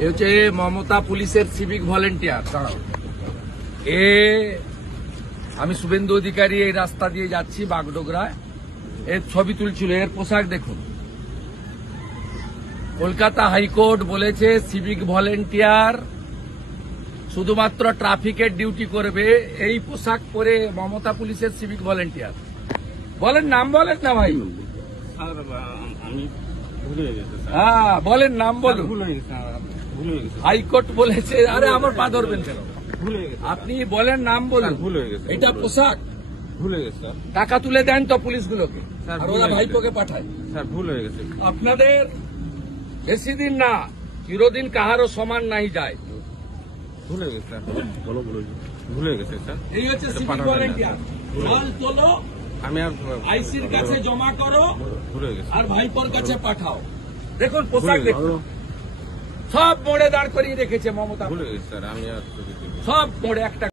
এ হচ্ছে মমতা পুলিশের civic volunteer. আমি শুভেন্দু অধিকারী এই রাস্তা দিয়ে যাচ্ছি বাগডোগরায়, এর ছবি তুলছিল। এর পোশাক দেখুন। কলকাতা হাইকোর্ট বলেছে সিভিক ভলেন্টিয়ার শুধুমাত্র ট্রাফিকের ডিউটি করবে। এই পোশাক পরে মমতা পুলিশের সিভিক ভলেন্টিয়ার। বলেন নাম, বলেন না ভাই। আমি ভুলে গেছি। হ্যাঁ বলেন নাম বলুন। ভুলে গেছি। হাইকোর্ট বলেছে। আরে আমার পা ধরবেন কেন? ভুলে গেছি। আপনি বলেন নাম বলুন। ভুলে গেছে। এটা পোশাক। ভুলে গেছে স্যার। টাকা তুলে দেন তো পুলিশগুলোকে, স্যার, আর ভুলে ওরা গেছে। ভাইপোকে পাঠায়। স্যার ভুল হয়ে গেছে। আপনাদের বেশি দিন না, চিরদিন কাহারও সমান নাই যায়। ভুলে গেছে স্যার। ভুলে গেছে স্যার। এই হচ্ছে সিভিক পাঠাবেন না। ভলেন্টিয়ার। মাল তোলো, আমি আর আইসির কাছে জমা করো, ভুলে গেছি। আর ভাইপোর কাছে পাঠাও। দেখুন পোশাক দেখুন, সব মোড়ে দাঁড় করিয়ে রেখেছে মমতা। ভুলে গেছি স্যার। আমি আর সব মোড়ে একটা